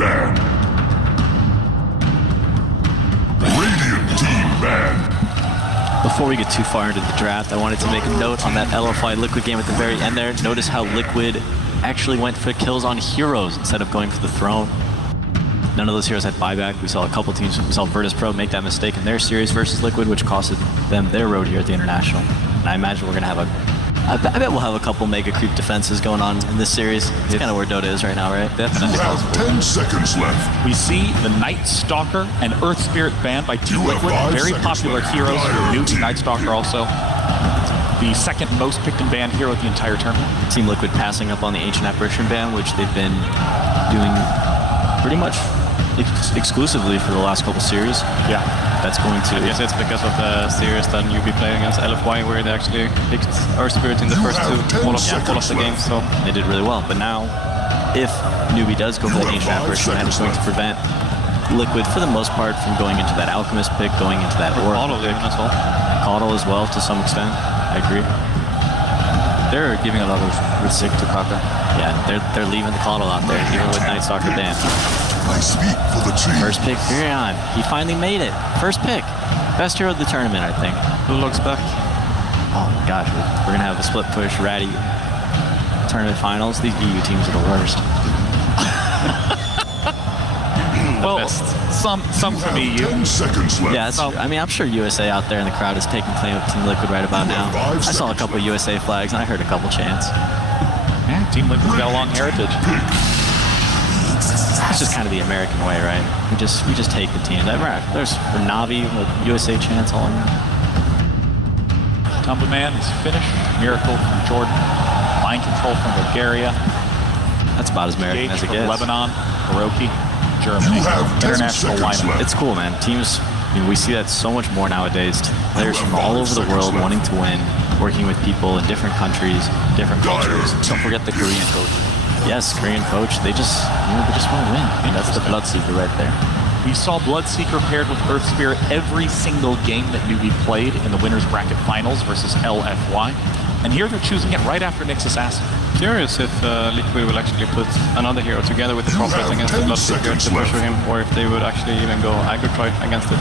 banned. Radiant team banned. Before we get too far into the draft, I wanted to make a note on that LFY Liquid game at the very end there. Notice how Liquid actually went for kills on heroes instead of going for the throne. None of those heroes had buyback. We saw a couple teams, we saw Virtus Pro make that mistake in their series versus Liquid, which costed them their road here at the International. And I imagine we're going to have I bet we'll have a couple mega creep defenses going on in this series. It's kind of where Dota is right now, right? Definitely. You have 10 seconds left. We see the Night Stalker and Earth Spirit banned by Team.Liquid. Very popular heroes. Newbee, Night Stalker also. The second most picked and banned hero at the entire tournament. Team.Liquid passing up on the Ancient Apparition ban, which they've been doing pretty much exclusively for the last couple series. Yeah. That's going to... I guess it's because of the series that Newbee played against LFY, where they actually picked Earth Spirit in the first all of the games, so they did really well. But now, if Newbee does go for that Ancient Apparition, that is going to prevent Liquid, for the most part, from going into that Alchemist pick, going into that Oracle pick. Caudle as well, to some extent. I agree. They're giving a lot of risk to Kaka. Yeah, they're leaving the Caudle out there, even with Night Stalker banned. I speak for the team. First pick, Furion. He finally made it. First pick. Best hero of the tournament, I think. Who looks back? Oh my gosh, we're gonna have a split push ratty tournament finals. These EU teams are the worst. Well, some from EU. 10 seconds left. Yeah, I mean, I'm sure USA out there in the crowd is taking claim of Team.Liquid right about now. I saw a couple of USA flags and I heard a couple chants. Yeah, Team.Liquid's got a long heritage. That's just kind of the American way, right? We just take the team. There's Navi with USA chants all around. Tumbleman is Finnish. Miracle from Jordan. Mind Control from Bulgaria. That's about as American Gage as it from gets. Lebanon. Hiroki, Germany. You have 10 International seconds lineup. left. It's cool, man. Teams, I mean, we see that so much more nowadays. Players from all over the world wanting to win, working with people in different countries, different cultures. Don't forget the Korean coach. Yes, Korean coach. They just want to win. And that's the Bloodseeker right there. We saw Bloodseeker paired with Earth Spirit every single game that Newbee played in the Winners Bracket Finals versus LFY. And here they're choosing it right after Nyx Assassin. Curious if Liquid will actually put another hero together with the Prophet against the Bloodseeker to pressure him, or if they would actually even go Aggro against it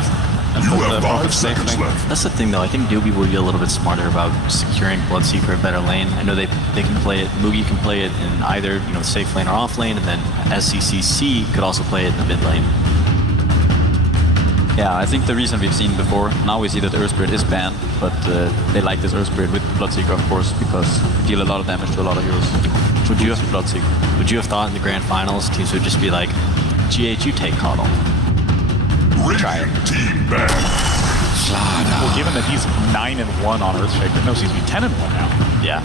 and put the Prophet safe lane. That's the thing, though. I think Newbee will be a little bit smarter about securing Bloodseeker a better lane. I know they can play it. Mugi can play it in either safe lane or off lane, and then SCCC could also play it in the mid lane. Yeah, I think the reason we've seen before, now we see that Earth Spirit is banned, but they like this Earth Spirit with Bloodseeker, of course, because you deal a lot of damage to a lot of heroes. Would you have thought in the grand finals teams would just be like, GH, you take Caudle? Radiant team banned. Well, given that he's 9-1 on Earthshaker, no, excuse me, 10-1 now. Yeah.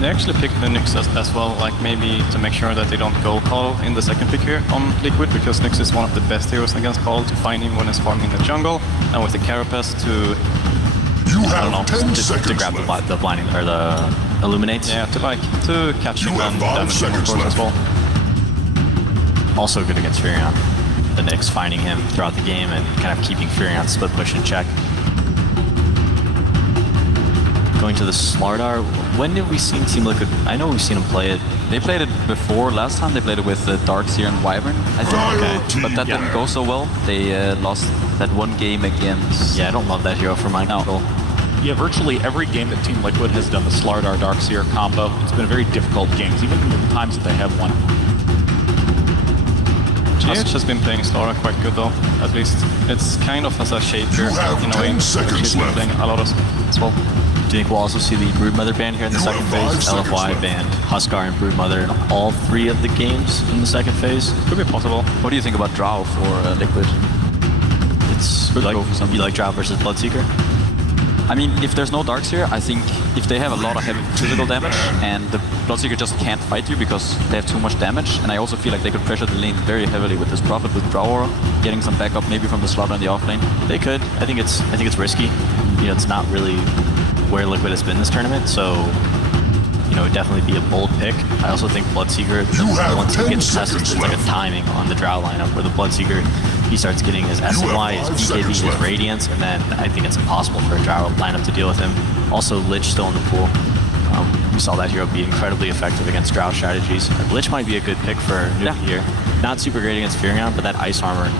They actually picked the Nyx as well, like maybe to make sure that they don't go Caudle in the second pick here on Liquid, because Nyx is one of the best heroes against Caudle to find him when he's farming in the jungle, and with the Carapace to, to grab the blinding or the illuminates. Yeah, to catch him and damage him, of course, as well. Also good against Furion. The Nyx finding him throughout the game and kind of keeping Furion split push in check. Going to the Slardar, when did we see Team.Liquid? I know we've seen them play it. They played it before. Last time they played it with Darkseer and Wyvern, I think. Okay. But that didn't go so well. They lost that one game against... Yeah, I don't love that hero for Mind Control. Yeah, virtually every game that Team.Liquid has done the Slardar Darkseer combo, it's been a very difficult game, even the times that they have won. GH has been playing Slardar quite good though, at least. It's kind of as a shaper in a way. She's been playing a lot as well. Do you think we'll also see the Broodmother banned here in the second phase? LFY banned Huskar and Broodmother in all 3 of the games in the second phase? Could be possible. What do you think about Drow for Liquid? It's you like Drow versus Bloodseeker? I mean, if there's no Darkseer, I think if they have a lot of heavy physical damage and the Bloodseeker just can't fight you because they have too much damage, and I also feel like they could pressure the lane very heavily with this Prophet with Drow Aura, getting some backup maybe from the slot and the off lane. They could. I think it's risky. It's not really where Liquid has been this tournament, so it would definitely be a bold pick. I also think Bloodseeker, once he gets tested, there's like a timing on the Drow lineup where the Bloodseeker, he starts getting his SNY, his BKB, his Radiance, and then I think it's impossible for a Drow lineup to deal with him. Also, Lich still in the pool. We saw that hero be incredibly effective against drought strategies. Lich might be a good pick for Newbee here. Not super great against Furion, but that ice armor,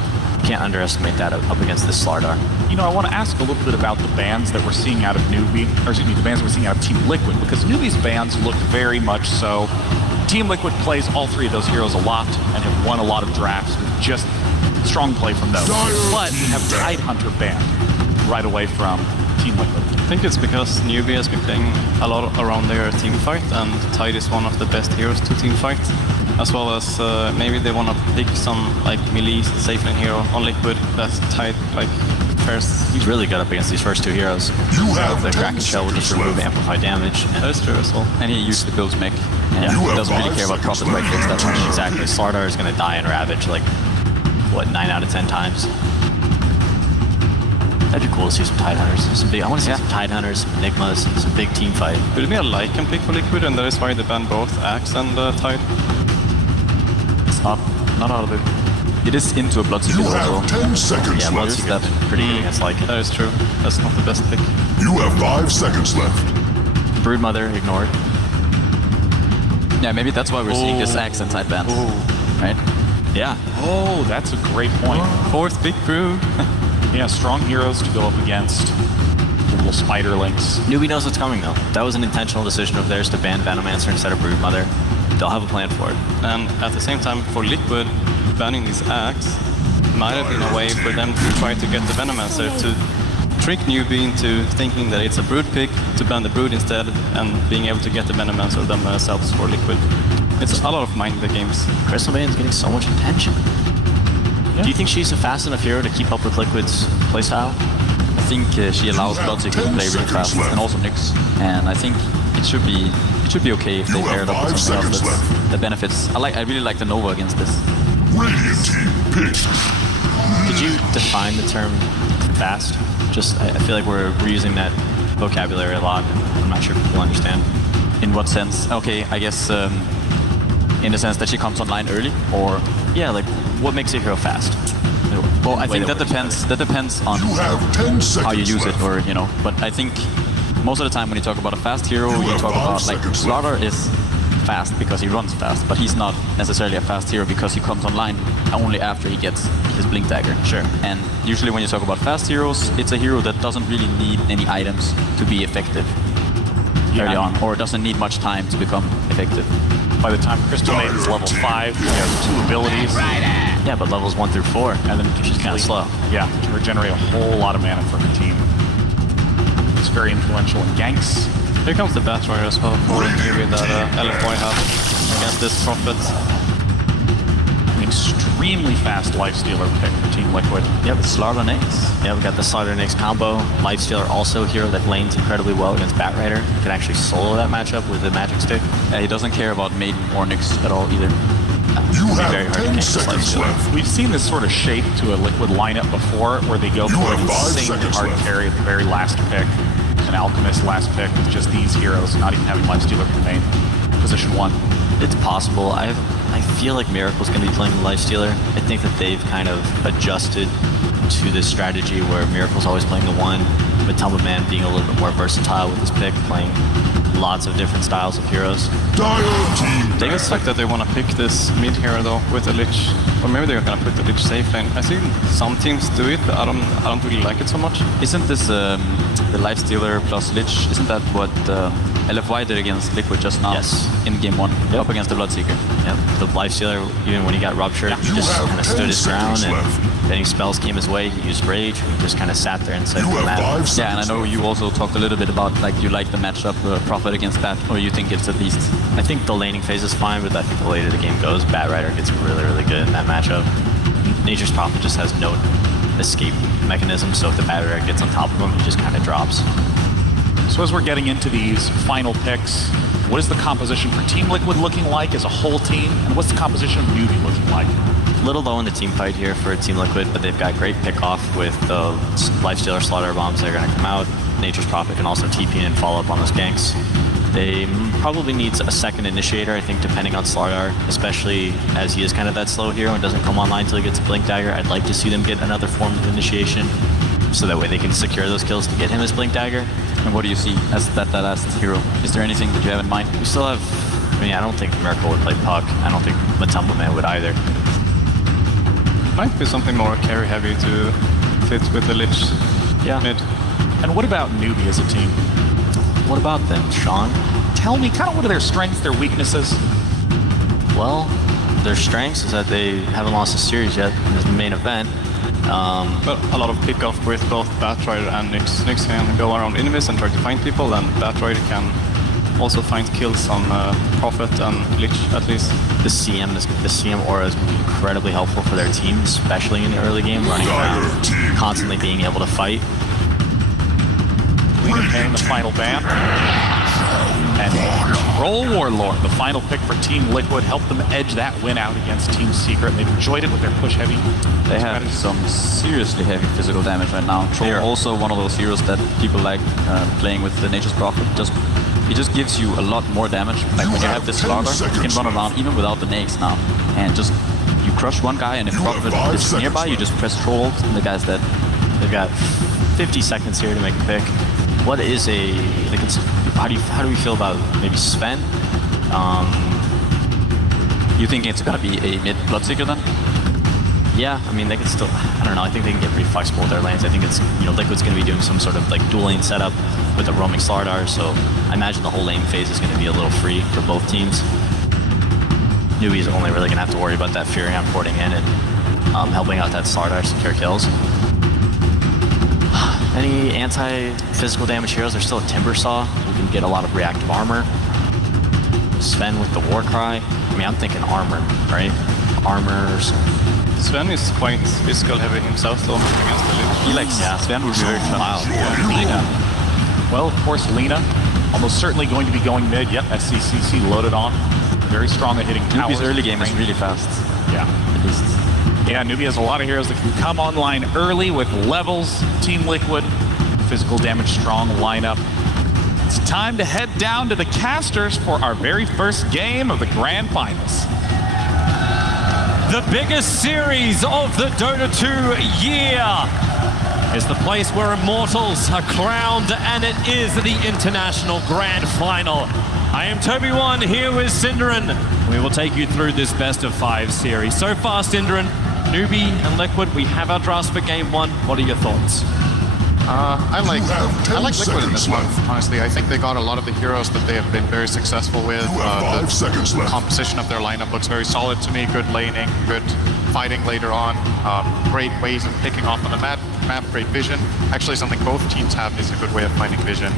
can't underestimate that up against this Slardar. You know, I want to ask a little bit about the bans that we're seeing out of Newbee, or excuse me, the bans we're seeing out of Team.Liquid, because Newbee's bans look very much so. Team.Liquid plays all three of those heroes a lot and have won a lot of drafts with just strong play from those. But we have Tidehunter banned right away from Team.Liquid. I think it's because Newbee has been playing a lot around their team fight, and Tide is one of the best heroes to team fight. As well as maybe they want to pick some like melee safe lane hero on Liquid that's Tide like first. He's really good up against these first two heroes. You have The 10 Kraken Shell will just seconds remove left. amplified damage. And That's true as well. And he usually builds mech. And Yeah. he You have doesn't really 5 care about seconds profit right clicks that left. much. exactly, Slardar is going to die in Ravage like, what, 9 out of 10 times? That'd be cool to see some Tidehunters. I want to see some Tidehunters, some Enigmas, some big team fight. Could it be a Lycan pick for Liquid, and that is why they ban both Axe and Tide? It's not out of it. It is into a Bloodseeker You have also. 10 seconds Yeah, left. Bloodseeker's pretty good against Lycan. That is true. That's not the best pick. You have 5 seconds left. Broodmother, ignored. Yeah, maybe that's why we're seeing this Axe and side bans. Right? Yeah. Oh, that's a great point. Fourth big brew. Yeah, strong heroes to go up against. The little spiderlings. Newbee knows what's coming though. That was an intentional decision of theirs to ban Venomancer instead of Broodmother. They'll have a plan for it. And at the same time, for Liquid, banning these Axe might have been a way for them to try to get the Venomancer to trick Newbee into thinking that it's a Brood pick, to ban the Brood instead, and being able to get the Venomancer themselves for Liquid. It's a lot of mind the games. Crystal Maiden's getting so much attention. Do you think she's a fast enough hero to keep up with Liquid's playstyle? I think she allows Bloodseeker to play really fast, and also Nyx. And I think it should be okay if they You pair have it up with 5 something else seconds left. that benefits. I really like the Nova against this. Radiant team pick. Could you define the term fast? Just, I feel like we're using that vocabulary a lot. I'm not sure if people understand. In what sense? Okay, I guess in the sense that she comes online early, or Yeah, like, what makes a hero fast? well, I think that works. depends. That depends on You have 10 seconds how you use left. it, or you know. But I think most of the time when you talk about a fast hero, You you have talk 5 about like seconds Slardar is fast because he runs fast, but he's not necessarily a fast hero because he comes online only after he gets his blink dagger. Sure. And usually when you talk about fast heroes, it's a hero that doesn't really need any items to be effective early on, or doesn't need much time to become effective. By the time Crystal Maiden's level 5, she has 2 abilities. Yeah, but levels 1 through 4, And then she's kind of slow. Yeah, can regenerate a whole lot of mana for her team. It's very influential in ganks. Here comes the Bat Warrior as well for Newbee that LFY have against this Prophet. An extremely fast lifestealer pick for Team.Liquid. Yep, Slardar Nyx. Yeah, we got the Slardar Nyx combo. Lifestealer also a hero that lanes incredibly well against Batrider. Can actually solo that matchup with the magic stick. He doesn't care about Maiden or Nyx at all either. You very have hard to 10 gank seconds this left. We've seen this sort of shape to a Liquid lineup before, where they go You for an have 5 insanely seconds hard left. carry at the very last pick, an Alchemist last pick with just these heroes, not even having Lifestealer for main. Position 1. It's possible. I feel like Miracle's going to be playing the Lifestealer. I think that they've kind of adjusted to this strategy where Miracle's always playing the 1, but Tumble Man being a little bit more versatile with his pick, playing lots of different styles of heroes. Dire team They looks like that they want to pick this mid hero though with a Lich, or maybe they're gonna put the Lich safe lane. I see some teams do it, but I don't really like it so much. Isn't this the Lifestealer plus Lich? Isn't that what LFY did against Liquid just now? Yes. In game 1, up against the Bloodseeker. Yep. The Lifestealer, even when he got ruptured, he You just have kind of 10 stood his ground, seconds and left. any spells came his way, he used Rage, and he just kind of sat there and said, You "No have matter." 5 seconds Yeah, and I know left. you also talked a little bit about like you like the matchup Prophet against that, or you think it's at least. I think the laning phase is fine, but I think the later the game goes, Batrider gets really, really good in that matchup. Nature's Prophet just has no escape mechanism, so if the Batrider gets on top of him, he just kind of drops. So as we're getting into these final picks, what is the composition for Team.Liquid looking like as a whole team? And what's the composition of Newbee looking like? Little low in the team fight here for Team.Liquid, but they've got great pick-off with the Lifestealer Slaughter Bombs that are going to come out. Nature's Prophet can also TP and follow up on those ganks. They probably need a second initiator, I think, depending on Slardar, especially as he is kind of that slow hero and doesn't come online until he gets a Blink Dagger. I'd like to see them get another form of initiation. so that way they can secure those kills to get him his Blink Dagger. And what do you see as that last hero? Is there anything that you have in mind? We still have, I mean, I don't think Miracle would play Puck. I don't think Matumba would either. Might be something more carry heavy to fit with the Lich mid. And what about Newbee as a team? What about them, Sean? Tell me kind of what are their strengths, their weaknesses? Well, their strengths is that they haven't lost a series yet in this main event. But a lot of pickoff with both Batrider and Nyx. Nyx can go around enemies and try to find people, and Batrider can also find kills on Prophet and Lich at least. The CM aura is going to be incredibly helpful for their team, especially in the early game, running around, constantly being able to fight. Lina paying the final ban. And Roll Warlord, the final pick for Team Liquid, helped them edge that win out against Team Secret. They've enjoyed it with their push heavy. They have some seriously heavy physical damage right now. Troll also one of those heroes that people like playing with the Nature's Prophet. He just gives you a lot more damage. Like when you have this Slaughter, you can run around even without the nakes now. And just, you crush one guy, and if Prophet is nearby, you just press Troll and the guy's dead. They've got 50 seconds here to make a pick. What is how do we feel about maybe Sven? You think it's gonna be a mid Bloodseeker then? Yeah, I mean, they can still, I don't know, I think they can get pretty flexible with their lanes. I think it's, Liquid's going to be doing some sort of like dual lane setup with a roaming Slardar, so I imagine the whole lane phase is going to be a little free for both teams. Newbee is only really going to have to worry about that Furion porting in and helping out that Slardar secure kills. Any anti-physical damage heroes? There's still a Timbersaw who can get a lot of reactive armor. Sven with the Warcry. I mean, I'm thinking armor, right? Armors. Sven is quite physical heavy himself though against the Lich. He likes Sven would be very fun. Well, of course, Lina almost certainly going to be going mid. Yep, SCCC loaded on. Very strong at hitting towers. Newbee's early game is really fast. Yeah. At least. Yeah, Newbee has a lot of heroes that can come online early with levels. Team Liquid, physical damage strong lineup. It's time to head down to the casters for our very first game of the Grand Finals. The biggest series of the Dota 2 year is the place where immortals are crowned, and it is the International Grand Final. I am Toby1 here with Synderen. We will take you through this best of 5 series. So far, Synderen, Newbee and Liquid, we have our drafts for game 1. What are your thoughts? I like Liquid in this one, honestly. I think they got a lot of the heroes that they have been very successful with. The composition of their lineup looks very solid to me. Good laning, good fighting later on. Great ways of picking off on the map, great vision. Actually, something both teams have is a good way of finding vision.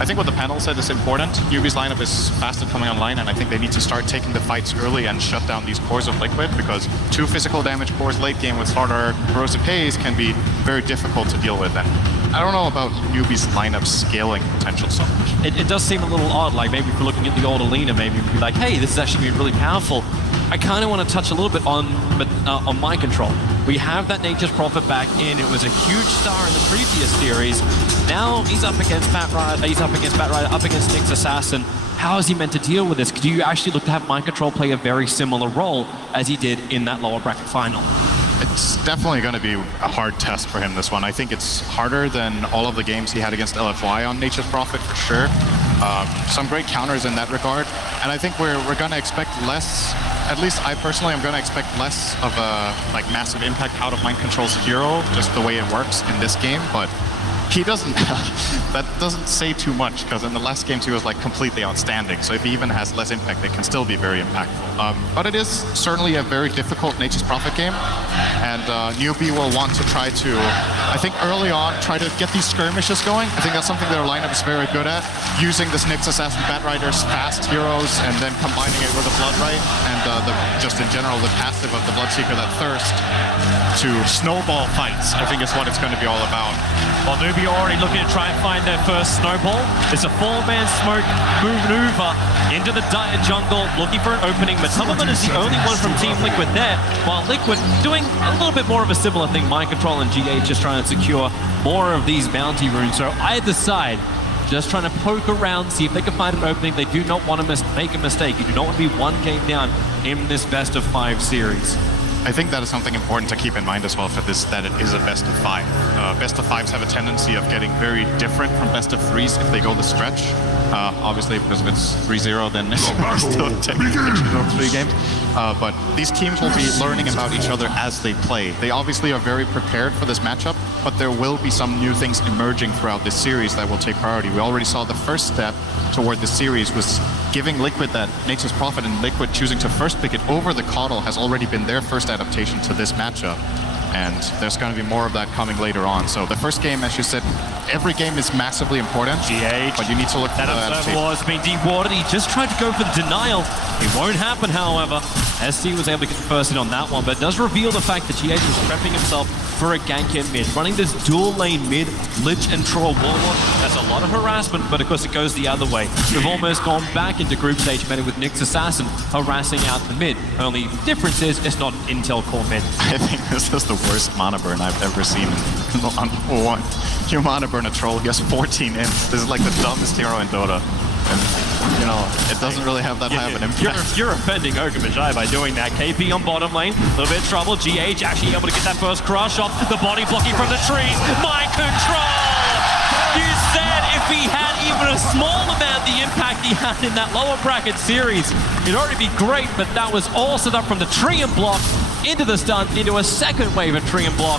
I think what the panel said is important. Newbee's lineup is fast at coming online, and I think they need to start taking the fights early and shut down these cores of Liquid, because 2 physical damage cores late game with Slardar Corrosive Haze can be very difficult to deal with. And I don't know about Newbee's lineup scaling potential so much. It does seem a little odd, like maybe if you're looking at the old Alina, maybe you'd be like, hey, this is actually been really powerful. I kind of want to touch a little bit on mind control. We have that Nature's Prophet back in. It was a huge star in the previous series. Now he's up against Batrider, up against Nyx Assassin. How is he meant to deal with this? Do you actually look to have mind control play a very similar role as he did in that lower bracket final? It's definitely going to be a hard test for him, this one. I think it's harder than all of the games he had against LFY on Nature's Prophet, for sure. Some great counters in that regard. And I think we're going to expect less, at least I personally am going to expect less of a massive impact out of Mind Control's hero, just the way it works in this game. But he doesn't, that doesn't say too much, because in the last games he was completely outstanding. So if he even has less impact, it can still be very impactful. But it is certainly a very difficult Nature's Prophet game. And Newbee will want to try to, I think early on, try to get these skirmishes going. I think that's something their lineup is very good at. Using this Nyx Assassin Batrider's fast heroes and then combining it with the Bloodright and just in general the passive of the Bloodseeker, that thirst to snowball fights, I think is what it's going to be all about. Well, Newbee already looking to try and find their first snowball. It's a 4-man smoke maneuver into the dire jungle, looking for an opening. Matumba is the only one from Team Liquid there, while Liquid doing a little bit more of a similar thing. Mind Control and GH just trying to secure more of these bounty runes. So either side, just trying to poke around, see if they can find an opening. They do not want to make a mistake. You do not want to be one game down in this best of 5 series. I think that is something important to keep in mind as well for this, that it is a best of 5. Best of 5s have a tendency of getting very different from best of 3s if they go the stretch. Obviously, because if it's 3-0, then it's still technically 3 games. But these teams will be learning about each other as they play. They obviously are very prepared for this matchup, but there will be some new things emerging throughout this series that will take priority. We already saw the first step toward this series was giving Liquid that Nature's Prophet, and Liquid choosing to first pick it over the Coddle has already been their first adaptation to this matchup. And there's going to be more of that coming later on. So the first game, as you said, every game is massively important. GH. But you need to look That for observer wall has been dewatered. He just tried to go for the denial. It won't happen, however. SC was able to get the first hit on that one, but it does reveal the fact that GH was prepping himself for a gank in mid. Running this dual lane mid, Lich and Troll Warlord. That's a lot of harassment, but of course it goes the other way. We've almost gone back into group stage meta with Nyx Assassin harassing out the mid. Only difference is it's not Intel core mid. I think this is the worst mana burn I've ever seen on one. You mana burn a troll, he has 14 imps. This is like the dumbest hero in Dota. And, you know, it doesn't really have that high of an impact. You're offending Ogre by doing that. KP on bottom lane, a little bit of trouble. GH actually able to get that first crush off. The body blocking from the trees. Mind control! You said if he had even a small amount of the impact he had in that lower bracket series, it'd already be great, but that was all set up from the tree and block into the stun, into a second wave of tree and block.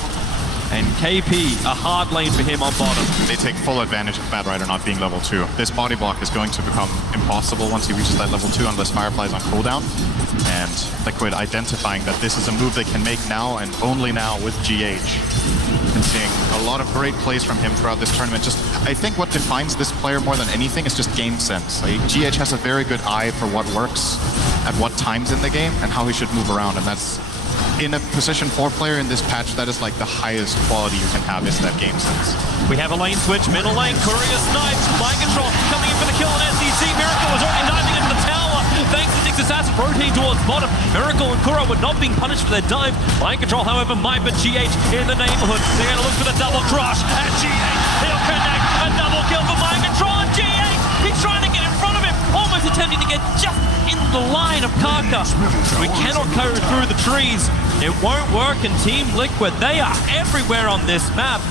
And KP, a hard lane for him on bottom. They take full advantage of Bad Rider not being level 2. This body block is going to become impossible once he reaches that level 2 unless Firefly's on cooldown. And Liquid identifying that this is a move they can make now and only now with GH. And seeing a lot of great plays from him throughout this tournament. Just, I think what defines this player more than anything is just game sense. Like, GH has a very good eye for what works at what times in the game and how he should move around, and that's in a position 4 player in this patch, that is like the highest quality you can have, is that game sense. We have a lane switch, middle lane, Courier snipes, mind control coming in for the kill on SDC. Miracle was already diving into the tower. Thanks to Nyx Assassin rotating towards bottom. Miracle and Kuro were not being punished for their dive. Mind control, however, might but GH in the neighborhood. They're going to look for the double crush at GH. He'll connect a double kill for mind control and GH. He's trying to get in front of him, almost attempting to get just in the line of Kaka. We cannot go through the trees. It won't work, and Team.Liquid, they are everywhere on this map.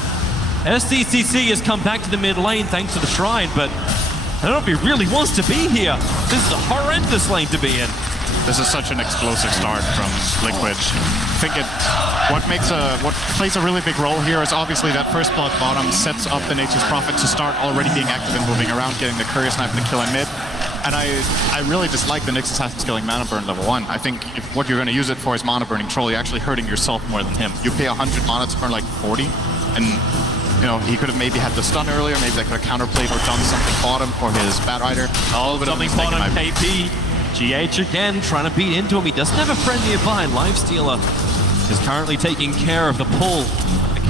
SDCC has come back to the mid lane thanks to the Shrine, but I don't know if he really wants to be here. This is a horrendous lane to be in. This is such an explosive start from Liquid. I think what plays a really big role here is obviously that first blood bottom sets up the Nature's Prophet to start already being active and moving around, getting the Courier Snipe and the kill in mid. And I really dislike the Nyx Assassin skilling mana burn level 1. I think if what you're going to use it for is mana burning troll, you're actually hurting yourself more than him. You pay 100 mana to burn like 40, and you know, he could have maybe had the stun earlier, maybe they could have counterplayed or done something bottom for his Bad Rider. Something bottom, KP. GH again, trying to beat into him. He doesn't have a friend nearby. Lifestealer is currently taking care of the pull.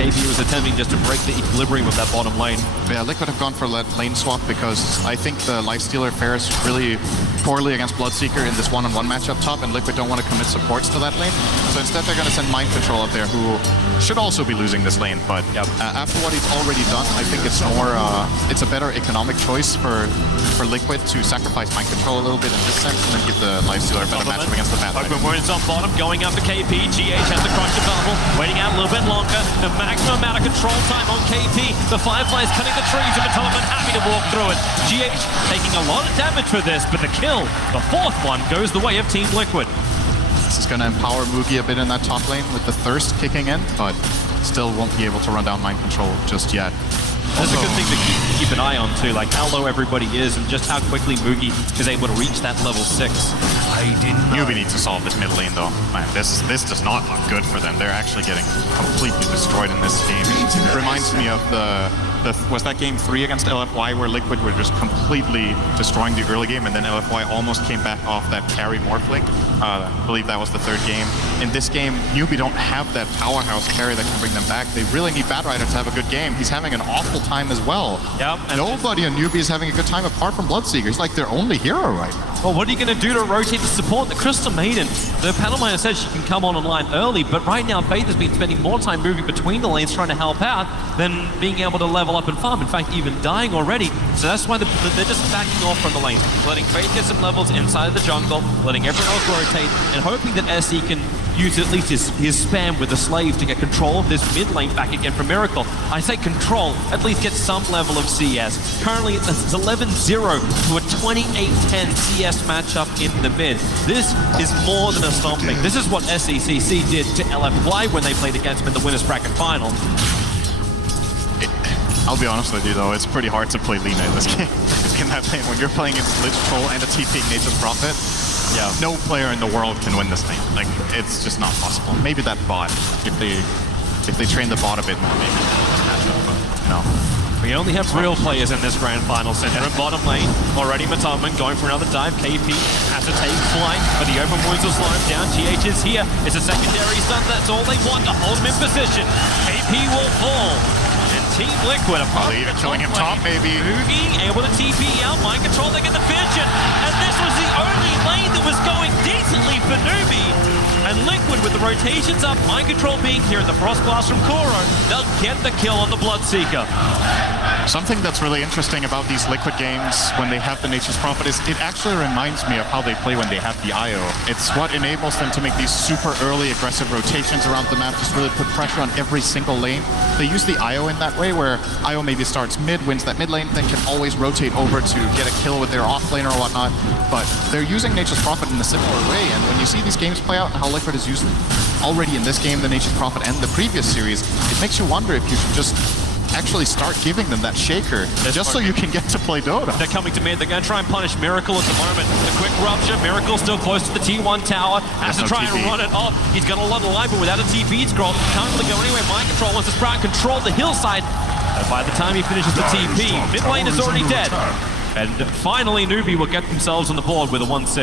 KP was attempting just to break the equilibrium of that bottom lane. Yeah, Liquid have gone for lane swap because I think the Lifestealer fares really poorly against Bloodseeker in this one-on-one match up top, and Liquid don't want to commit supports to that lane. So instead they're going to send Mind Control up there, who should also be losing this lane. But after what he's already done, I think it's more, it's a better economic choice for Liquid to sacrifice Mind Control a little bit in this sense and then give the Lifestealer a better matchup against the Bad Rider. Open wounds on bottom, going up to KP. GH has the crunch available, waiting out a little bit longer. The maximum amount of control time on KP. The Firefly's cutting the trees, and Metallican happy to walk through it. GH taking a lot of damage for this, but the kill, the fourth one, goes the way of Team.Liquid. This is going to empower Mugi a bit in that top lane with the Thirst kicking in, but still won't be able to run down Mind Control just yet. That's a good thing to keep an eye on too, like how low everybody is and just how quickly Mugi is able to reach that level 6. Newbee needs to solve this mid lane though. Man, this does not look good for them. They're actually getting completely destroyed in this game. It reminds me of was that game 3 against LFY where Liquid were just completely destroying the early game, and then LFY almost came back off that carry morphling. I believe that was the 3rd game. In this game, Newbee don't have that powerhouse carry that can bring them back. They really need Bad Rider to have a good game. He's having an awful time as well. Yep. Nobody on Newbee is having a good time apart from Bloodseeker. He's like their only hero right now. Well, what are you going to do to rotate the support? The Crystal Maiden, the panel miner said she can come online early, but right now Faith has been spending more time moving between the lanes trying to help out than being able to level up and farm. In fact, even dying already. So that's why they're just backing off from the lanes, letting Faith get some levels inside of the jungle, letting everyone else rotate, and hoping that SE can use at least his spam with the slave to get control of this mid lane back again for Miracle. I say control, at least get some level of CS. Currently it's 11-0 to a 28-10 CS matchup in the mid. This is more than a stomping. This is what SECC did to LFY when they played against them in the winners bracket final. I'll be honest with you though, it's pretty hard to play Lina in this game. In that lane, when you're playing against Lich Troll and a TP Nature's Prophet, yeah, no player in the world can win this thing. Like, it's just not possible. Maybe that bot, if they train the bot a bit more, maybe this matchup, but no. We only have real players in this grand final. Center and bottom lane, already Mataman going for another dive. KP has to take flight, but the open wounds will slow him down. GH is here. It's a secondary stun. That's all they want to hold him in position. KP will fall. And Team.Liquid apart. Even killing him top, maybe. Boogie able to TP out. Mind control, they get the vision. And this was the only lane that was going decently for Newbee. And Liquid with the rotations up, mind control being here in the Frost Blast from Kuro, they'll get the kill on the Bloodseeker. Something that's really interesting about these Liquid games when they have the Nature's Prophet is it actually reminds me of how they play when they have the IO. It's what enables them to make these super early aggressive rotations around the map, just really put pressure on every single lane. They use the IO in that way, where IO maybe starts mid, wins that mid lane, then can always rotate over to get a kill with their off lane or whatnot. But they're using Nature's Prophet in a similar way, and when you see these games play out and how Liquid has used already in this game, the Nature's Prophet and the previous series, it makes you wonder if you should just actually start giving them that shaker just so you can get to play Dota. They're coming to mid. They're going to try and punish Miracle at the moment. A quick rupture. Miracle still close to the T1 tower. Has to try and run it off. He's got a lot of life, but without a TP scroll, can't really go anywhere. Mind control wants to try and control the hillside. And by the time he finishes the TP, mid lane is already dead. And finally, Newbee will get themselves on the board with a 1-6.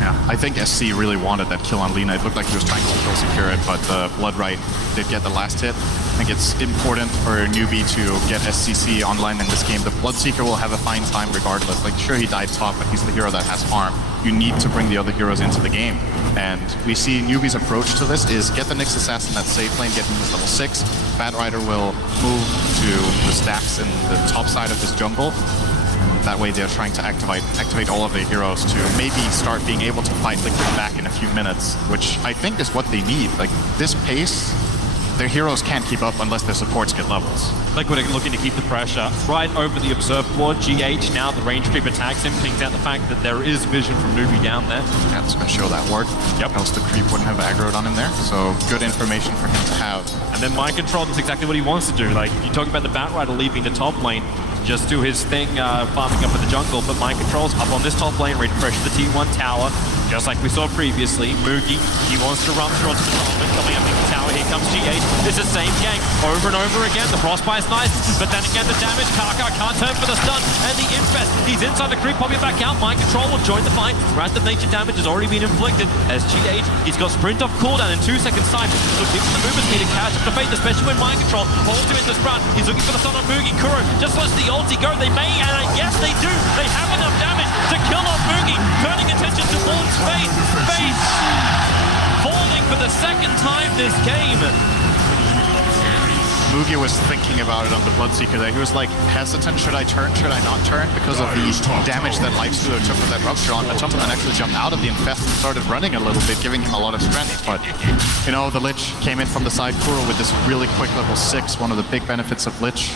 Yeah, I think SC really wanted that kill on Lina. It looked like he was trying to kill secure it, but the Blood Right did get the last hit. I think it's important for Newbee to get SCC online in this game. The Bloodseeker will have a fine time regardless. Like, sure, he died top, but he's the hero that has farm. You need to bring the other heroes into the game. And we see Newbee's approach to this is get the Nyx Assassin at safe lane, get him to level 6. Bad Rider will move to the stacks in the top side of this jungle. That way they're trying to activate all of their heroes to maybe start being able to fight Liquid back in a few minutes, which I think is what they need. Like, this pace, their heroes can't keep up unless their supports get levels. Liquid are looking to keep the pressure right over the observe board. GH now, the range creep attacks him, pings out the fact that there is vision from Newbee down there. Yeah, it's going to show that work. Yep. Else the creep wouldn't have aggroed on him there, so good information for him to have. And then mind control is exactly what he wants to do. Like, you talk about the Bat Rider leaving the top lane, just do his thing, farming up in the jungle, but mind control's up on this top lane, ready to pressure the T1 tower, just like we saw previously. Moogie, he wants to rupture onto the top, but coming up in the tower, here comes GH. It's the same game, over and over again. The Frostbite's nice, but then again the damage, Kaka can't turn for the stun, and the Infest, he's inside the creep, popping back out. Mind control will join the fight. Wrath of Nature damage has already been inflicted, as GH, he's got sprint off cooldown in 2 seconds time, so give him the movement speed to catch up the fate, especially when mind control holds him in the front. He's looking for the stun on Moogie. Kuro just lets the ulti go. They may, and yes they do, they have enough damage to kill off Moogie, turning attention towards Faith. Faith falling for the second time this game. Moogie was thinking about it on the Bloodseeker there. He was like hesitant, should I turn, should I not turn? Because of the damage that Lifestealer took with that rupture on. But Tumbleman actually jumped out of the infest and started running a little bit, giving him a lot of strength. But, you know, the Lich came in from the side. Kuro with this really quick level 6, one of the big benefits of Lich.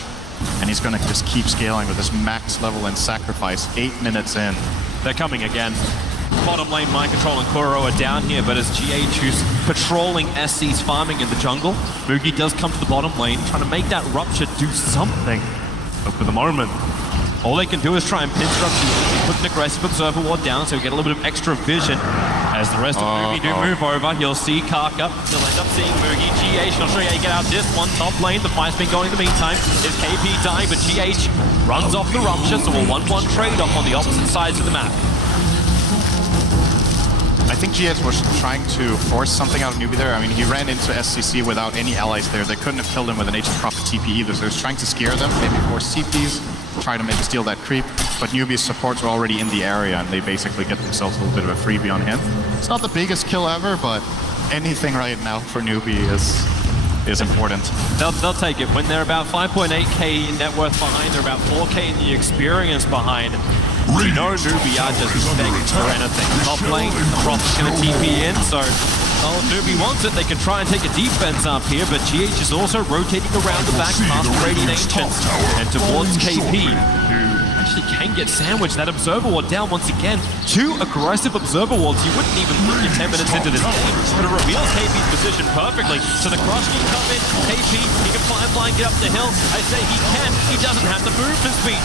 And he's going to just keep scaling with this max level and sacrifice 8 minutes in. They're coming again. Bottom lane, mind control and Kuro are down here, but as GH, who's patrolling SC's farming in the jungle, Moogie does come to the bottom lane, trying to make that rupture do something. But for the moment, all they can do is try and pinch rupture. They put an aggressive observer ward down, so we get a little bit of extra vision. As the rest of Newbee do move over, you'll see Kaka. You'll end up seeing Moogie. GH, not sure how you get out this one. Top lane, the fight's been going in the meantime. Is KP dying, but GH runs off the rupture, so a 1-1 trade-off on the opposite sides of the map. I think GS was trying to force something out of Newbee there. I mean, he ran into SCC without any allies there. They couldn't have killed him with an Nature's Prophet TP either, so he was trying to scare them, maybe force CPs, try to maybe steal that creep. But Newbee's supports were already in the area, and they basically get themselves a little bit of a freebie on him. It's not the biggest kill ever, but anything right now for Newbee is important. They'll take it. When they're about 5.8k in net worth behind, they're about 4k in the experience behind. You know Newbee are just begging for anything. Top lane, the Prophet's going to TP in, so Oh, Newbee wants it. They can try and take a defense up here, but GH is also rotating around the back past the Radiant Ancients and towards KP. Actually can get sandwiched. That Observer Ward down once again. 2 aggressive Observer Wards. You wouldn't even think you're 10 minutes into this game, but it reveals KP's position perfectly. So the crush can come in. KP, he can fly blind, get up the hill. I say he can. He doesn't have the movement speed.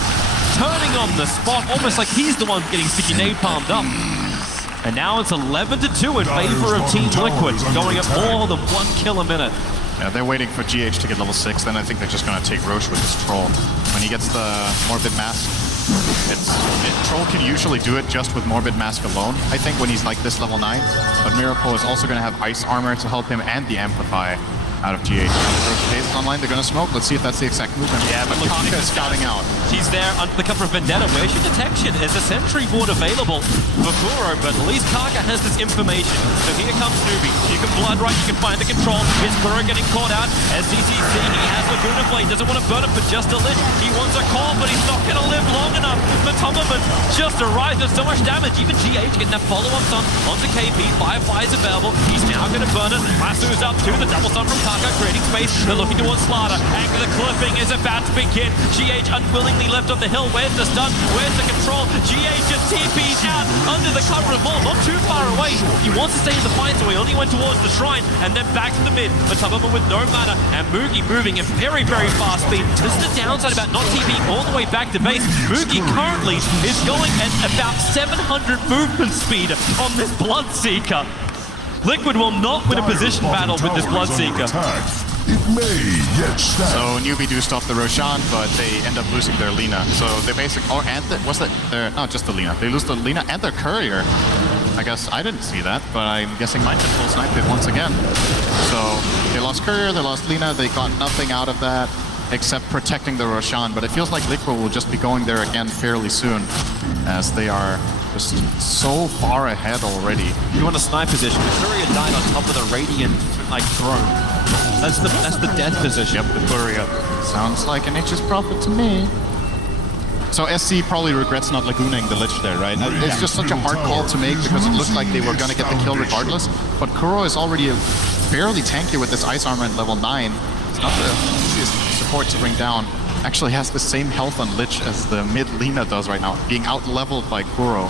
Turning on the spot, almost like he's the one getting sticky napalmed up. And now it's 11-2 in favor of Team.Liquid, going up more than 1 kill a minute. Yeah, they're waiting for GH to get level 6, then I think they're just going to take Roche with his Troll. When he gets the Morbid Mask, Troll can usually do it just with Morbid Mask alone, I think, when he's like this level 9. But Miracle is also going to have Ice Armor to help him and the Amplify out of GH. Roche Phase is online, they're going to smoke. Let's see if that's the exact movement. Yeah, but look, Kaka is scouting out. He's there under the cover of Vendetta. Where's your detection? Is a sentry board available for Kuro, but at least Kaka has this information. So here comes Newbee. You can blood right, you can find the control. Is Kuro getting caught out? SCCC, he has Laguna Blade, doesn't want to burn it for just a lich. He wants a call, but he's not going to live long enough. The Tumberman just arrived with so much damage. Even GH getting that follow-ups onto KP. Firefly is available. He's now going to burn it. Lasso's up too. The double stun from Kaka, creating space. They're looking towards Slaughter. Anchor the clipping is about to begin. GH unwillingly left on the hill. Where's the stun? Where's the control? GH just TP's out under the cover of Maul. Not too far away. He wants to stay in the fight, so he only went towards the shrine and then back to the mid. But Tumberman with no mana and Moogie moving at very, very fast speed. This is the downside about not TPing all the way back to base. Moogie currently is going at about 700 movement speed on this Bloodseeker. Liquid will not win a position battle with this Bloodseeker. It may yet stand. So Newbee do stop the Roshan, but they end up losing their Lina. So they basically, no, just the Lina. They lose the Lina and their Courier. I guess I didn't see that, but I'm guessing Mind Control sniped it once again. So they lost Courier, they lost Lina, they got nothing out of that except protecting the Roshan. But it feels like Liquid will just be going there again fairly soon, as they are just so far ahead already. You want a snipe position. The Courier died on top of the Radiant throne. That's the death position. Yep, the Courier. Sounds like a Nature's Prophet to me. So SC probably regrets not Lagooning the Lich there, right? It's just such a hard call to make because it looked like they were going to get the kill regardless. But Kuro is already fairly tanky with this Ice Armor at level 9. It's not the easiest support to bring down. Actually has the same health on Lich as the mid Lina does right now, being out-leveled by Kuro.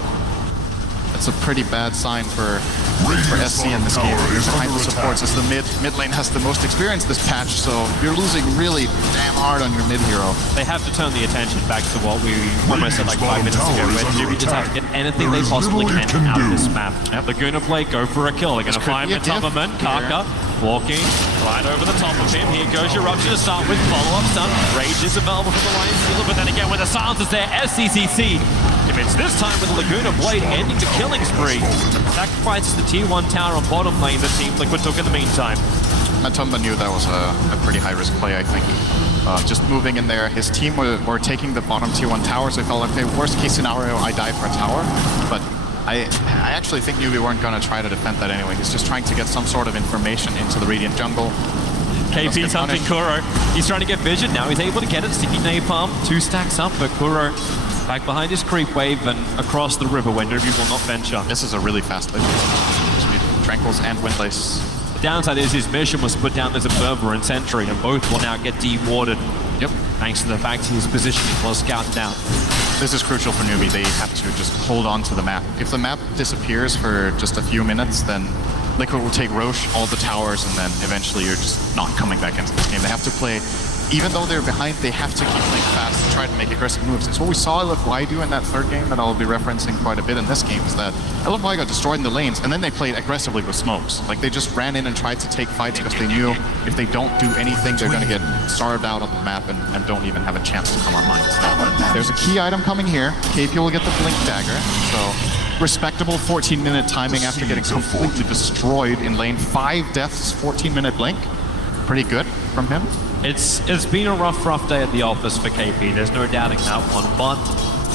That's a pretty bad sign for SC in this game. Behind the supports, as the mid lane has the most experience this patch, so you're losing really damn hard on your mid hero. They have to turn the attention back to what we almost said like 5 minutes ago, where Newbee just have to get anything they possibly can out of this map. Laguna Blade, go for a kill. They're going to find the Tumberman. Kaka walking right over the top of him. Here goes Eruption to start with. Follow-up stun. Rage is available for the Lion Stealer, but then again with the silences there, SCCC commits this time with Laguna Blade ending the killing spree. Sacrifices the tier 1 tower on bottom lane that Team.Liquid took in the meantime. Matumba knew that was a pretty high-risk play, I think. Just moving in there. His team were taking the bottom tier 1 tower, so he felt like, okay, worst case scenario, I die for a tower. But I actually think Newbee weren't going to try to defend that anyway. He's just trying to get some sort of information into the Radiant jungle. KP's hunting Kuro. He's trying to get vision. Now he's able to get it. Sticky Napalm. 2 stacks up, but Kuro back behind his creep wave and across the river where Newbee will not venture. This is a really fast lane. Tranquils and Windlace. The downside is his mission was to put down this Observer and Sentry, and both will now get dewarded. Yep. Thanks to the fact his positioning was scouted down. This is crucial for Newbee. They have to just hold on to the map. If the map disappears for just a few minutes, then Liquid will take Roche, all the towers, and then eventually you're just not coming back into this game. They have to play, even though they're behind, they have to keep playing fast and try to make aggressive moves. It's what we saw LFY do in that third game that I'll be referencing quite a bit in this game, is that LFY got destroyed in the lanes, and then they played aggressively with smokes. Like, they just ran in and tried to take fights because they knew if they don't do anything, they're going to get starved out on the map and don't even have a chance to come online. So there's a key item coming here. KP will get the Blink Dagger, so respectable 14-minute timing after getting completely destroyed in lane. 5 deaths, 14-minute Blink. Pretty good from him. It's been a rough day at the office for KP. There's no doubting that one. But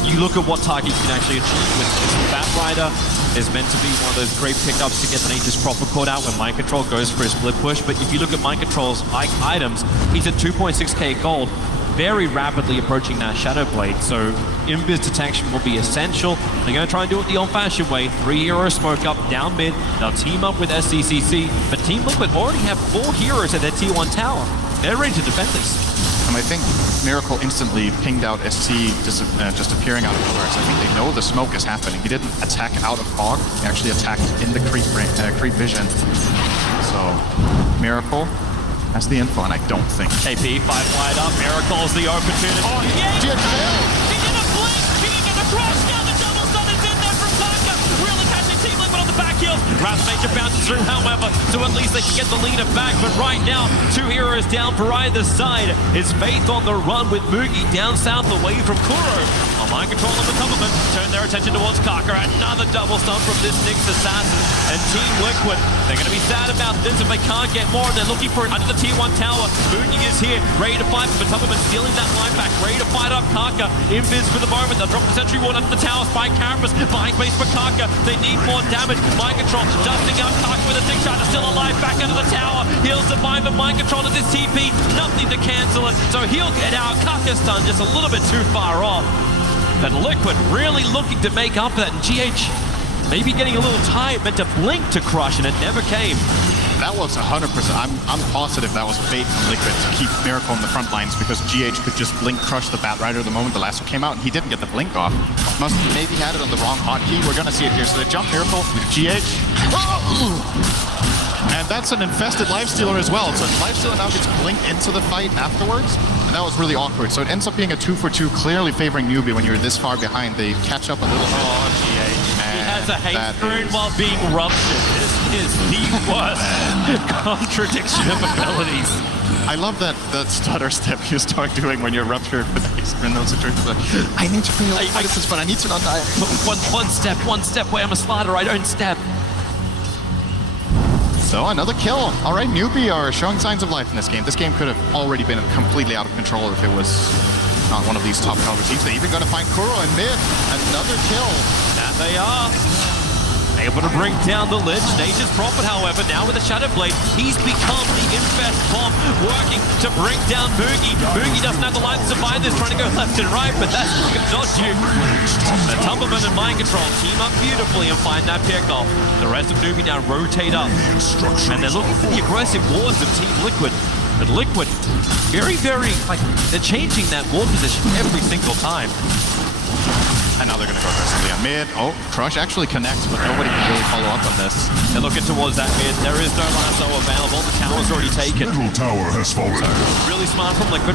you look at what target you can actually achieve with this. Bat Rider is meant to be one of those great pickups to get the Nature's Prophet caught out when Mind Control goes for his split push. But if you look at Mind Control's items, he's at 2.6k gold. very rapidly approaching that Shadow Blade, so invis detection will be essential. They're going to try and do it the old-fashioned way. 3 heroes smoke up, down mid. They'll team up with SCCC, but Team Liquid already have 4 heroes at their Tier 1 tower. They're ready to defend this. And I think Miracle instantly pinged out SC just appearing out of nowhere. So I think they know the smoke is happening. He didn't attack out of fog. He actually attacked in the creep vision. So Miracle has the info, and I don't think. KP 5 wide up. Miracle's the opportunity. Oh, yeah! He failed. He did a blink! He did a crash down the double stun. It's in there from Parker. Really catching Team Liquid on the back heels. Ravage bounces through, however, so at least they can get the leader back. But right now, 2 heroes down for either side. Is Faith on the run with Moogie down south away from Kuro. On mind control of the Cumberland, turn their attention towards Kaka. Another double stun from this Nyx assassin. And Team Liquid, they're going to be sad about this if they can't get more. They're looking for it under the Tier 1 tower. Moogie is here, ready to fight, but Cumberland stealing that line back, ready to fight up Kaka. Invis for the moment, they'll drop the sentry ward under the tower. Spike Carapace, buying space for Kaka. They need more damage. Mind control, dusting out Kaka with a Six Shot, still alive, back under the tower. He'll survive, but mind control of this TP, nothing to cancel it. So he'll get out. Kaka's done just a little bit too far off. But Liquid really looking to make up for that. And GH maybe getting a little tired, meant to blink to crush, and it never came. That was 100%. I'm positive that was bait from Liquid to keep Miracle in the front lines, because GH could just blink crush the Bat Rider the moment the lasso came out, and he didn't get the blink off. Must maybe had it on the wrong hotkey. We're gonna see it here. So they jump Miracle, GH. And that's an infested Lifestealer as well. So Lifestealer now gets blinked into the fight afterwards, and that was really awkward. So it ends up being a 2-for-2, clearly favoring Newbee when you're this far behind. They catch up a little bit. Oh, GH. He has a hate rune while being ruptured. This is the worst contradiction of abilities. I love that stutter step you start doing when you're ruptured with in those situations. I need to feel this, but I need to not die. One step away. I'm a slaughter. I don't step. So another kill. All right, Newbee are showing signs of life in this game. This game could have already been completely out of control if it was not one of these top caliber teams. They're even going to find Kuro in mid. Another kill. That they are. Able to bring down the Lich. Nature's Prophet, however, now with the Shadow Blade, he's become the Infest bomb, working to bring down Moogie. Moogie doesn't have the life to survive this, trying to go left and right, but that's not you. The Tumbleman and Mind Control team up beautifully and find that pickoff. The rest of Newbee now rotate up, and they're looking for the aggressive wards of Team Liquid. But Liquid, very, like, they're changing that ward position every single time. And now they're going to go aggressively on mid. Oh, Crush actually connects, but nobody can really follow up on this. They're looking towards that mid. There is no lasso available. The tower's already taken. Middle tower has fallen. Really smart from Liquid.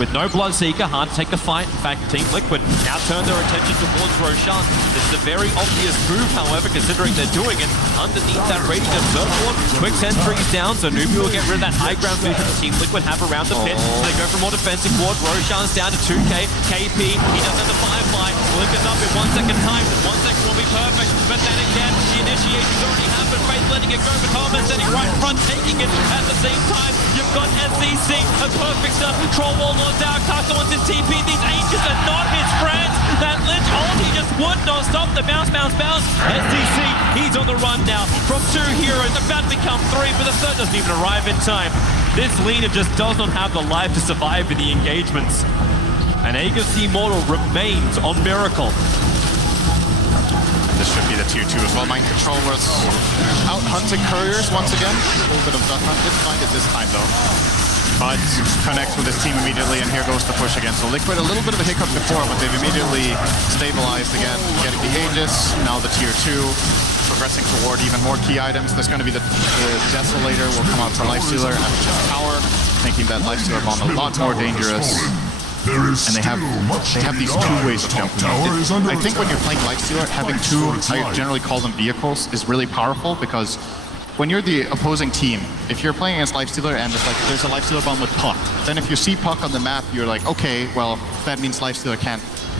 With no Bloodseeker, hard to take the fight. In fact, Team Liquid now turn their attention towards Roshan. This is a very obvious move, however, considering they're doing it underneath that Radiant Observer ward. Quick sentries down, so Newbee will get rid of that high ground vision that Team Liquid have around the pit. So they go for more defensive ward. Roshan's down to 2k. KP, he doesn't have the Firefly. Blink is up in 1 second time. 1 second will be perfect. But then again, the initiation's already happened. Faith letting it go, but Thomas sitting right in front, taking it at the same time. You've got SCC, a perfect stun. Troll Warlord down. Kaka wants his TP. These Ancients are not his friends. That Lich ulti just would not stop the bounce. SCC, he's on the run now. From 2 heroes, about to become 3, but the third doesn't even arrive in time. This leader just does not have the life to survive in the engagements. And Aegis Immortal remains on Miracle. This should be the tier 2 as well. Mind Control was out hunting couriers once again. A little bit of duck hunt. Didn't find it this time though. But connects with his team immediately, and here goes the push again. So Liquid, a little bit of a hiccup before, but they've immediately stabilized again, getting the Aegis, now the tier 2, progressing toward even more key items. There's going to be the Desolator will come out for Lifestealer at the tower, making that Lifestealer bomb a lot more dangerous. And they have these 2 ways of jumping. I think when you're playing Lifestealer, having 2, I generally call them vehicles, is really powerful, because when you're the opposing team, if you're playing against Lifestealer and it's like there's a Lifestealer bomb with Puck, then if you see Puck on the map, you're like, okay, well, that means Lifestealer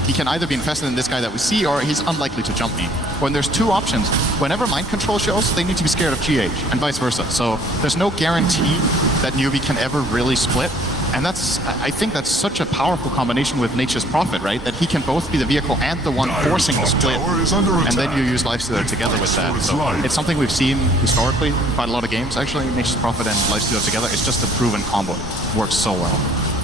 he can either be infested in this guy that we see, or he's unlikely to jump me. When there's 2 options, whenever Mind Control shows, they need to be scared of GH, and vice versa. So there's no guarantee that Newbee can ever really split. And I think that's such a powerful combination with Nature's Prophet, right? That he can both be the vehicle and the one forcing the split. And then you use Lifestealer together with that. So it's something we've seen historically in quite a lot of games, actually. Nature's Prophet and Lifestealer together. It's just a proven combo. It works so well.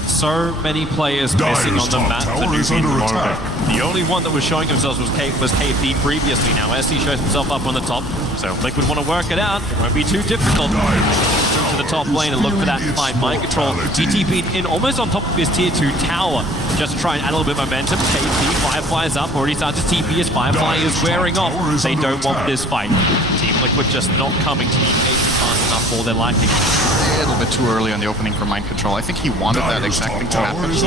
So many players missing on Dire's the top map for tower is Newbee. under attack. The only one that was showing themselves was KP previously. Now SC shows himself up on the top, so Liquid want to work it out. It won't be too difficult. To the top lane and look for that fine mind control. GTP'd in almost on top of his tier 2 tower just to try and add a little bit of momentum. KP, Firefly is up, already started to TP as Firefly is wearing off. They don't want this fight. Team Liquid just not coming to engage fast enough for their liking. A little bit too early on the opening for mind control. I think he wanted that exact thing to happen. He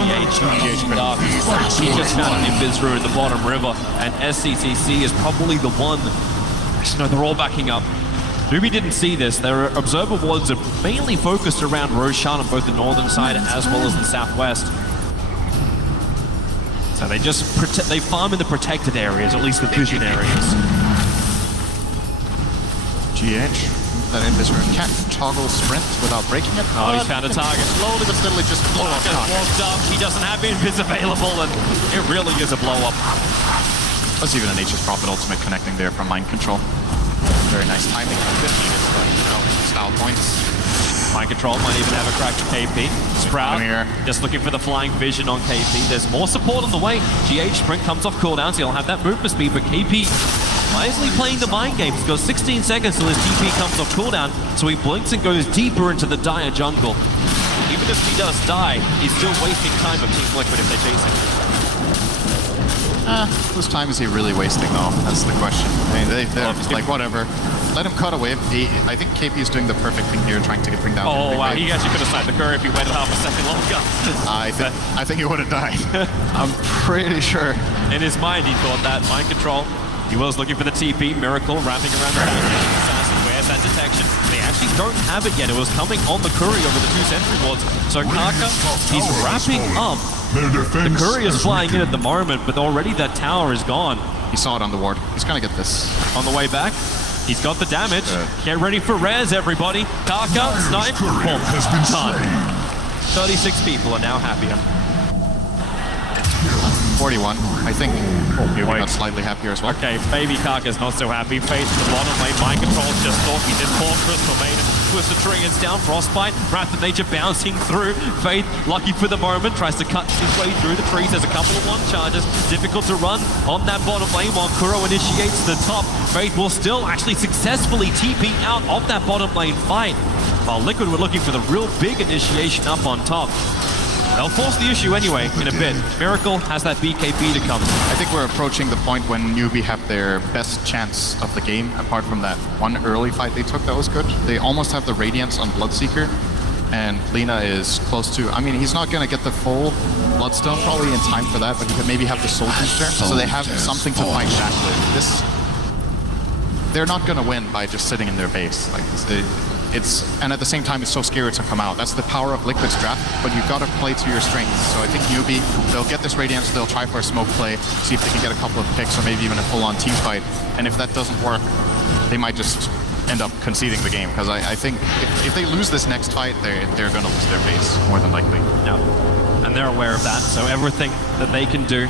just found an Invis Rune in the bottom river, and SCCC is probably the one. Actually, no, they're all backing up. Newbee didn't see this. Their observer wards are mainly focused around Roshan on both the northern side as well as the southwest. So they just they farm in the protected areas, at least the vision areas. GH, that Invis Rune can't toggle sprint without breaking it. Oh, he's found a target. Slowly but steadily just blow up. Walked up. He doesn't have Invis available, and it really is a blow up. That's even a Nature's Prophet ultimate connecting there from mind control. Very nice timing. 15 is style points. Mind control might even have a crack to KP. Sprout here. just looking for the flying vision on KP. There's more support on the way. GH Sprint comes off cooldown, so he'll have that movement speed, but KP wisely playing the mind games. He's got 16 seconds till his TP comes off cooldown, so he blinks and goes deeper into the dire jungle. Even if he does die, he's still wasting time of Team Liquid if they chase him. Whose time is he really wasting though? That's the question. I mean, they're like, whatever. Let him cut away. I think KP is doing the perfect thing here, trying to bring down. Oh wow, he actually could have sniped the curry if he waited half a second longer. I think he would have died. I'm pretty sure. In his mind, he thought that mind control. He was looking for the TP, Miracle wrapping around the back. Assassin wears that detection. They actually don't have it yet. It was coming on the curry over the 2 sentry wards. So Kaka, he's wrapping up. The courier is flying in at the moment, but already that tower is gone. He saw it on the ward. He's gonna get this. On the way back, he's got the damage. Get ready for res, everybody. Kaka, snipe, boom, done. 36 people are now happier. 41. I think he got slightly happier as well. Okay, baby Kaka's not so happy. Face to the bottom lane. Mind control's just thought he did Fortress, Remain, Twisted Tree is down. Frostbite, Wrath of Nature bouncing through. Faith, lucky for the moment, tries to cut his way through the trees. There's a couple of one charges. Difficult to run on that bottom lane while Kuro initiates the top. Faith will still actually successfully TP out of that bottom lane fight. While Liquid were looking for the real big initiation up on top. They'll force the issue anyway in a bit. Miracle has that BKB to come. I think we're approaching the point when Newbee have their best chance of the game, apart from that one early fight they took that was good. They almost have the Radiance on Bloodseeker, and Lina is close to... I mean, he's not going to get the full Bloodstone probably in time for that, but he could maybe have the Soul Booster, so they have something to fight back with. This... They're not going to win by just sitting in their base. Like, and at the same time, it's so scary to come out. That's the power of Liquid's draft, but you've got to play to your strengths. So I think Newbee, they'll get this Radiance, they'll try for a smoke play, see if they can get a couple of picks or maybe even a full-on team fight. And if that doesn't work, they might just end up conceding the game. Because I think if they lose this next fight, they're going to lose their base, more than likely. Yeah, and they're aware of that. So everything that they can do,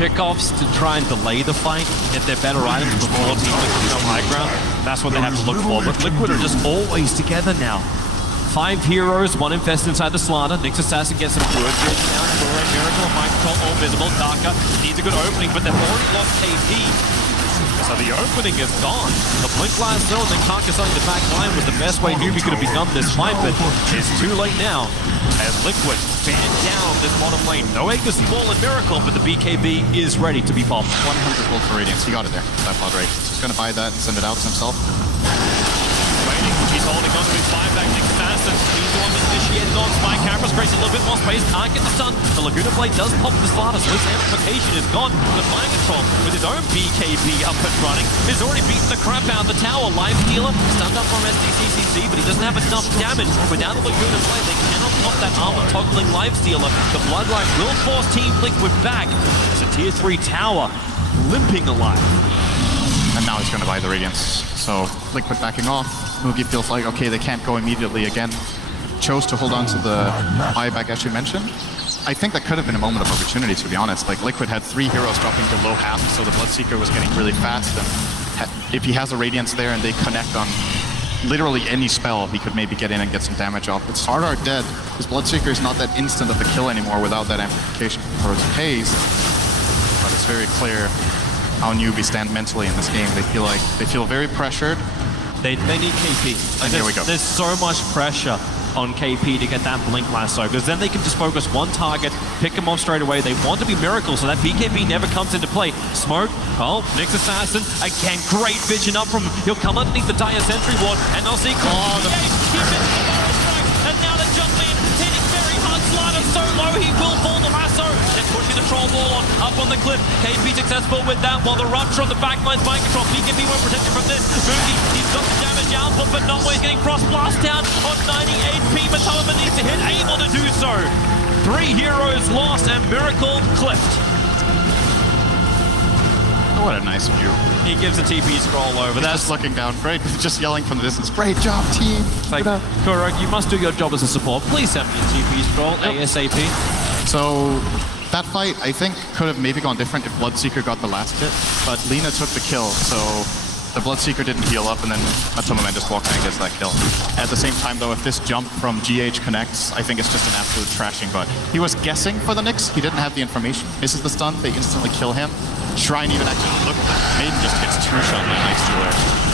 pickoffs to try and delay the fight, get their better items before Team Liquid on high ground. That's what they have to look for. But Liquid are just always together now. 5 heroes, 1 infest inside the Slaughter. Nyx Assassin gets some good hits down. Miracle and Mind Control all visible. Kaka needs a good opening, but they've already lost KP. So the opening is gone. The blink last zone, then Kaka selling the back line was the best way Newbee could have begun this fight, but it's too late now. As Liquid banned down this bottom lane. No Aegis Ball and Miracle, but the BKB is ready to be popped. 100 gold for Radiance. He got it there. That blood rate. He's going to buy that and send it out to himself. Waiting. He's holding on to his buyback. Nyx Assassin. He's the one that's initiated on. Spy Cameras creates a little bit more space. Can't get the stun. The Laguna Blade does pop the Slaughter, so his amplification is gone. The Mind Control with his own BKB up and running has already beaten the crap out of the tower. Live Stealer stunned up from SDCCC, but he doesn't have enough damage. Without a Laguna Blade, they cannot pop that armor toggling Live Stealer. The Bloodline will force Team Liquid back. It's a tier 3 tower limping alive. And now he's going to buy the Radiance. So Liquid backing off. Newbee feels like, okay, they can't go immediately again. Chose to hold on to the buyback as you mentioned. I think that could have been a moment of opportunity, to be honest. Like, Liquid had 3 heroes dropping below half, so the Bloodseeker was getting really fast. And if he has a Radiance there and they connect on literally any spell, he could maybe get in and get some damage off. It's Hard dead. His Bloodseeker is not that instant of a kill anymore without that amplification for his haste. But it's very clear how Newbee stand mentally in this game. They feel very pressured. They need KP. And here we go. There's so much pressure on KP to get that Blink Lasso, because then they can just focus one target, pick him off straight away. They want to be Miracle, so that BKB never comes into play. Smoke, oh, Nyx Assassin, again, great vision up from him. He'll come underneath the Dire Sentry ward, and they'll see and now the jump in, hitting very hard, slider so low, he will fall the lasso. Then pushing the troll ball on, up on the cliff. KP successful with that, while the Rupture on the backline's mind control. BKB won't protect him from this. Moody, he's got the damage output, but not where he's getting Frost Blast down on 98 HP. Matoma needs to hit, able to do so. 3 heroes lost and Miracle clipped. Oh, what a nice view. He gives a TP scroll over. That's just looking down. Great, just yelling from the distance. Great job, team. It's like, Kuro, you must do your job as a support. Please send me a TP scroll ASAP. So that fight, I think, could have maybe gone different if Bloodseeker got the last hit, but Lina took the kill, so the Bloodseeker didn't heal up, and then Matoma just walks in and gets that kill. At the same time, though, if this jump from GH connects, I think it's just an absolute trashing, but he was guessing for the Nyx. He didn't have the information. Misses the stun, they instantly kill him. Shrine even actually looked at that. Maiden just gets two-shot by Nice Stealer.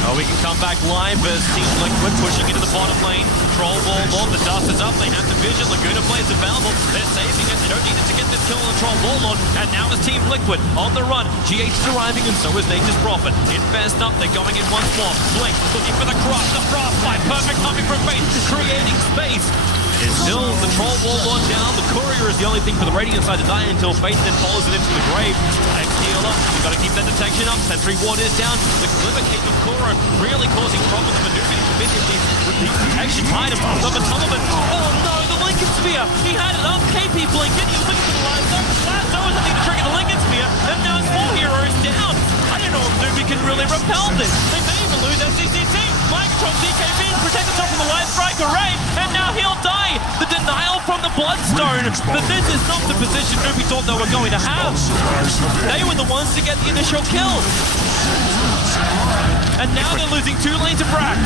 Oh, we can come back live as Team.Liquid pushing into the bottom lane. Troll ball on, the dust is up, they have the vision. Laguna plays available, they're saving it, they don't need it to get this kill on the Troll ball on. And now is Team.Liquid on the run. GH is arriving and so is Nature's Prophet. Infest up, they're going in once more. Blink looking for the crush, the frostbite, perfect timing from Fate, creating space. It's still the Troll wall on down. The Courier is the only thing for the Radiant side to die until Fate then follows it into the grave. Next heal up. You've got to keep that detection up. Sentry ward is down. The Glimmercake of Kuro really causing problems for Newbee immediately with the action item of the Tunnelman. Oh no, the Lincoln Sphere. He had it up. KP blinking. He was looking for the Lasso. Lasso is need to trigger the Lincoln Sphere. And now it's 4 heroes down. I don't know if Newbee can really repel this. They may even lose SCCC. Mind control DKB to protect himself from the Light Strike Array. And now he'll die. The denial from the Bloodstone. But this is not the position Newbee thought they were going to have. They were the ones to get the initial kill. And now they're losing 2 lanes of Brax.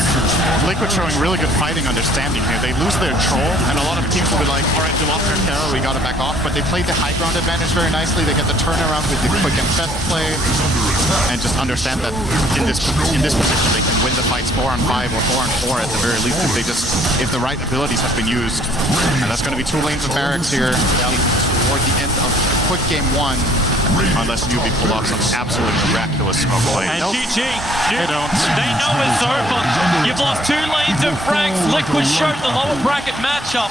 Liquid showing really good fighting understanding here. They lose their troll, and a lot of teams will be like, all right, we lost our Terror, we gotta back off. But they played the high ground advantage very nicely. They get the turnaround with the quick and fast play. And just understand that in this position, they can win the fights 4-on-5 or 4-on-4 at the very least if the right abilities have been used. And that's gonna be 2 lanes of barracks here toward the end of quick game 1. Unless Newbee pull off some absolutely miraculous smoke play. And nope. GG, They don't. They know it's over. You've lost 2 lanes of frags. Liquid showed the lower bracket matchup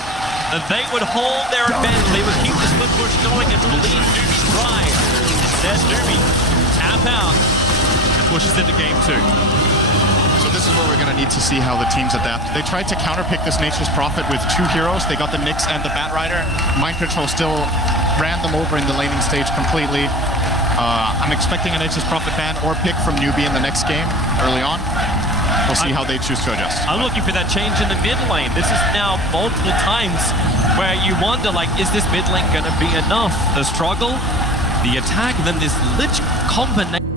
that they would hold their advantage. They would keep the split push going and leave Newbee dry. Instead, Newbee tap out and pushes into game 2. So this is where we're going to need to see how the teams adapt. They tried to counterpick this Nature's Prophet with 2 heroes. They got the Nyx and the Batrider. Mind Control still ran them over in the laning stage completely. I'm expecting a Nature's Prophet ban or pick from Newbee in the next game early on. We'll see how they choose to adjust. I'm looking for that change in the mid lane. This is now multiple times where you wonder, like, is this mid lane going to be enough? The struggle, the attack, then this lich combination.